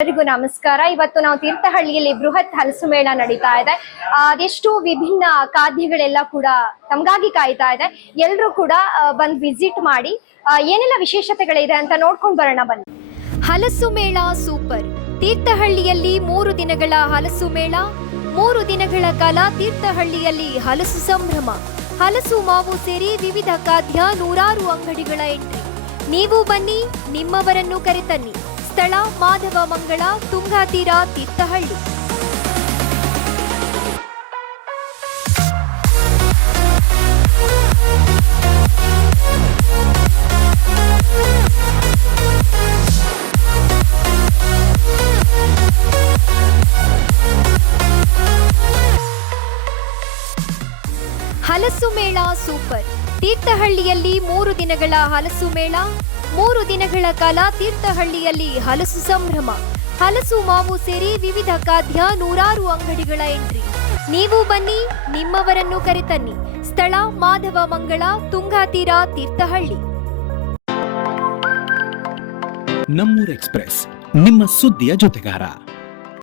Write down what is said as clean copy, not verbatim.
ಎಲ್ಲರಿಗೂ ನಮಸ್ಕಾರ. ಇವತ್ತು ನಾವು ತೀರ್ಥಹಳ್ಳಿಯಲ್ಲಿ ಬೃಹತ್ ಹಲಸು ಮೇಳ ನಡೀತಾ ಇದೆ. ಅದೆಷ್ಟು ವಿಭಿನ್ನ ಖಾದ್ಯಗಳೆಲ್ಲ ಕೂಡ ತಮಗಾಗಿ ಕಾಯ್ತಾ ಇದೆ. ಎಲ್ಲರೂ ಕೂಡ ಬಂದು ವಿಸಿಟ್ ಮಾಡಿ ಏನೆಲ್ಲ ವಿಶೇಷತೆಗಳಿದೆ ಅಂತ ನೋಡ್ಕೊಂಡು ಬರೋಣ ಬನ್ನಿ. ಹಲಸು ಮೇಳ ಸೂಪರ್. ತೀರ್ಥಹಳ್ಳಿಯಲ್ಲಿ 3 ದಿನಗಳ ಹಲಸು ಮೇಳ. 3 ದಿನಗಳ ಕಾಲ ತೀರ್ಥಹಳ್ಳಿಯಲ್ಲಿ ಹಲಸು ಸಂಭ್ರಮ. ಹಲಸು ಮಾವು ಸೇರಿ ವಿವಿಧ ಖಾದ್ಯ, ನೂರಾರು ಅಂಗಡಿಗಳ ಎಂಟ್ರಿ. ನೀವು ಬನ್ನಿ, ನಿಮ್ಮವರನ್ನು ಕರೆತನ್ನಿ. ಸ್ಥಳ ಮಾಧವ ಮಂಗಳ, ತುಂಗಾ ತೀರ, ತೀರ್ಥಹಳ್ಳಿ. ಹಲಸು ಮೇಳ ಸೂಪರ್. ತೀರ್ಥಹಳ್ಳಿಯಲ್ಲಿ 3 ದಿನಗಳ ಹಲಸು ಮೇಳ. 3 ದಿನಗಳ ಕಾಲ ತೀರ್ಥಹಳ್ಳಿಯಲ್ಲಿ ಹಲಸು ಸಂಭ್ರಮ. ಹಲಸು ಮಾವು ಸೇರಿ ವಿವಿಧ ಖಾದ್ಯ, ನೂರಾರು ಅಂಗಡಿಗಳ ಎಂಟ್ರಿ. ನೀವು ಬನ್ನಿ, ನಿಮ್ಮವರನ್ನು ಕರೆತನ್ನಿ. ಸ್ಥಳ ಮಾಧವ ಮಂಗಳ, ತುಂಗಾ ತೀರ, ತೀರ್ಥಹಳ್ಳಿ. ನಮ್ಮೂರ್ ಎಕ್ಸ್‌ಪ್ರೆಸ್, ನಿಮ್ಮ ಸುದ್ದಿಯ ಜೊತೆಗಾರ.